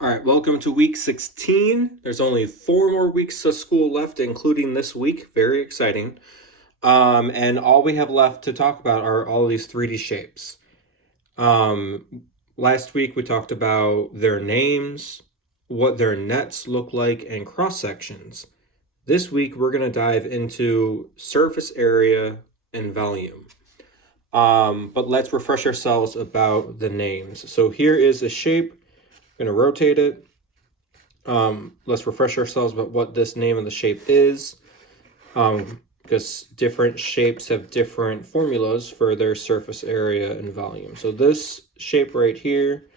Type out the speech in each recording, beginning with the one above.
All right, welcome to week 16. There's only 4 more weeks of school left, including this week. Very exciting. And all we have left to talk about are all these 3D shapes. Last week we talked about their names, what their nets look like, and cross sections. This week we're going to dive into surface area and volume. But let's refresh ourselves about the names. So here is a shape. I'm going to rotate it. Let's refresh ourselves about what this name of the shape is, because different shapes have different formulas for their surface area and volume. So this shape right here,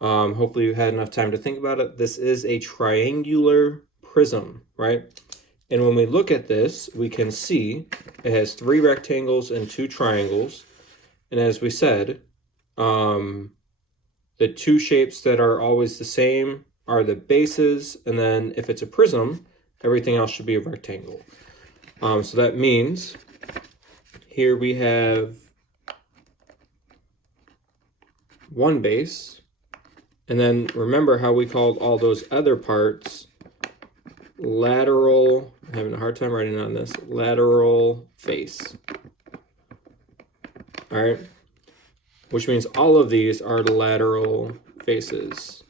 hopefully you had enough time to think about it. This is a triangular prism, right? And when we look at this, we can see it has 3 rectangles and 2 triangles. And as we said, the 2 shapes that are always the same are the bases, and then if it's a prism, everything else should be a rectangle. So that means here we have 1 base, and then remember how we called all those other parts lateral. I'm having a hard time writing on this. Lateral face. All right, which means all of these are lateral faces.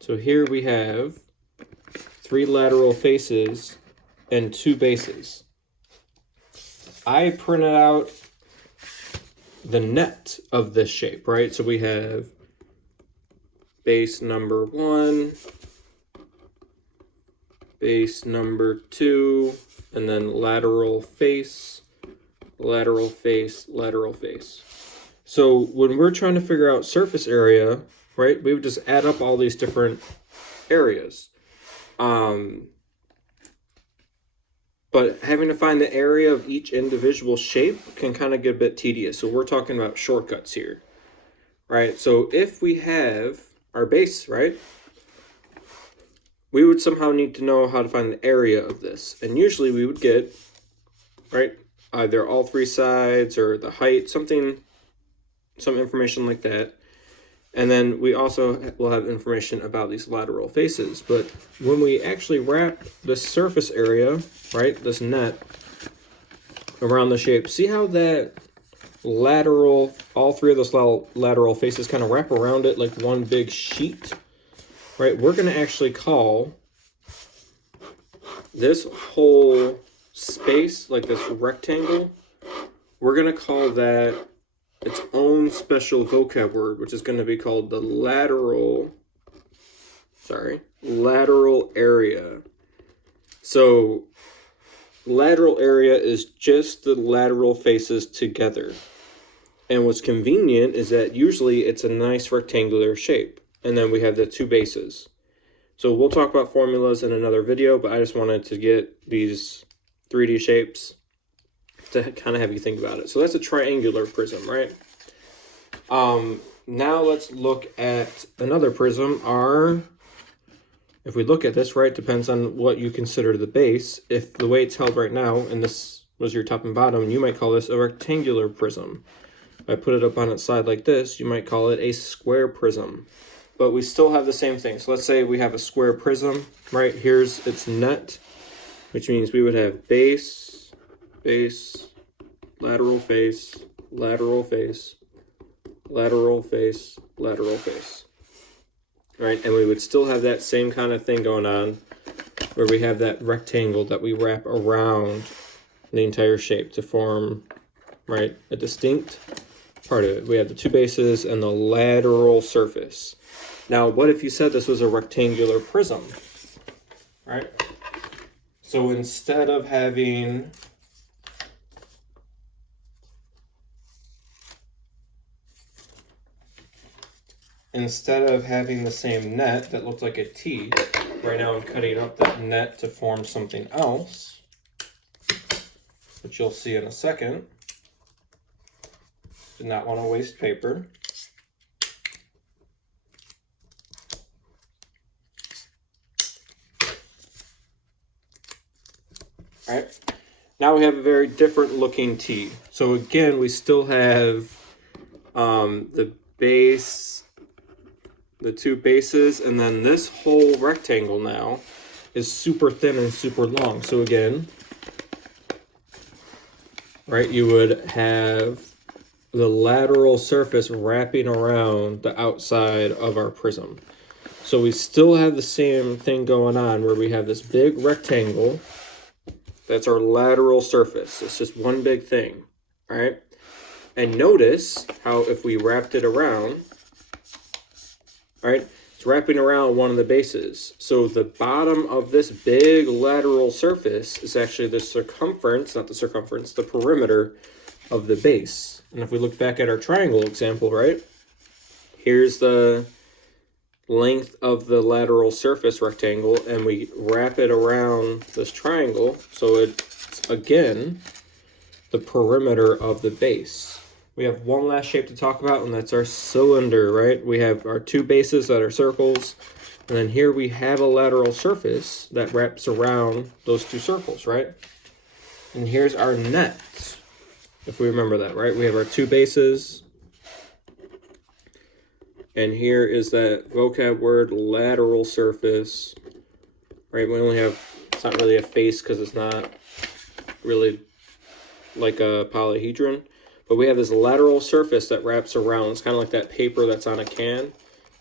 So here we have 3 lateral faces and 2 bases. I printed out the net of this shape, right? So we have base number 1, base number 2, and then lateral face, lateral face, lateral face. So when we're trying to figure out surface area, right, we would just add up all these different areas. But having to find the area of each individual shape can kind of get a bit tedious. So we're talking about shortcuts here, right? So if we have our base, right, we would somehow need to know how to find the area of this. And usually we would get, right, either all 3 sides or the height, some information like that. And then we also will have information about these lateral faces. But when we actually wrap the surface area, right, this net around the shape, see how that lateral, all 3 of those lateral faces kind of wrap around it like one big sheet, right? We're going to actually call this whole space, like this rectangle, we're going to call that its own special vocab word, which is going to be called the lateral area. So lateral area is just the lateral faces together. And what's convenient is that usually it's a nice rectangular shape. And then we have the 2 bases. So we'll talk about formulas in another video, but I just wanted to get these 3D shapes to kind of have you think about it. So that's a triangular prism, right? Now let's look at another prism. If we look at this, right, depends on what you consider the base. If the way it's held right now, and this was your top and bottom, you might call this a rectangular prism. If I put it up on its side like this, you might call it a square prism. But we still have the same thing. So let's say we have a square prism, right? Here's its net, which means we would have base, lateral face, lateral face, lateral face, lateral face. Right? And we would still have that same kind of thing going on where we have that rectangle that we wrap around the entire shape to form, right, a distinct part of it. We have the 2 bases and the lateral surface. Now, what if you said this was a rectangular prism, right? So instead of having the same net that looked like a T, right now I'm cutting up that net to form something else, which you'll see in a second. Did not want to waste paper. All right, now we have a very different looking T. So again, we still have the base, the two bases, and then this whole rectangle now is super thin and super long. So again, right, you would have the lateral surface wrapping around the outside of our prism. So we still have the same thing going on where we have this big rectangle. That's our lateral surface. It's just one big thing, all right? And notice how if we wrapped it around, all right, it's wrapping around one of the bases. So the bottom of this big lateral surface is actually the circumference, not the circumference, the perimeter of the base. And if we look back at our triangle example, right, here's the length of the lateral surface rectangle, and we wrap it around this triangle, so it's again the perimeter of the base. We have one last shape to talk about, and that's our cylinder, right? We have our two bases that are circles, and then here we have a lateral surface that wraps around those two circles, right? And here's our net, if we remember that, right? We have our two bases, and here is that vocab word, lateral surface, right? We only have, it's not really a face because it's not really like a polyhedron, but we have this lateral surface that wraps around. It's kind of like that paper that's on a can.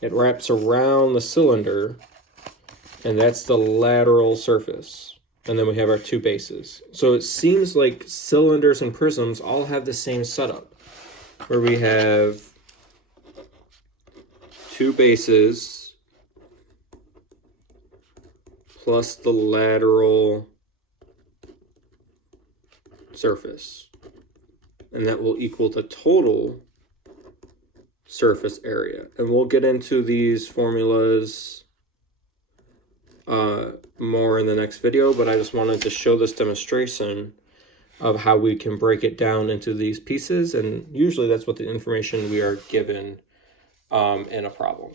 It wraps around the cylinder, and that's the lateral surface. And then we have our two bases. So it seems like cylinders and prisms all have the same setup, where we have two bases plus the lateral surface, and that will equal the total surface area. And we'll get into these formulas more in the next video, but I just wanted to show this demonstration of how we can break it down into these pieces, and usually that's what the information we are given in a problem.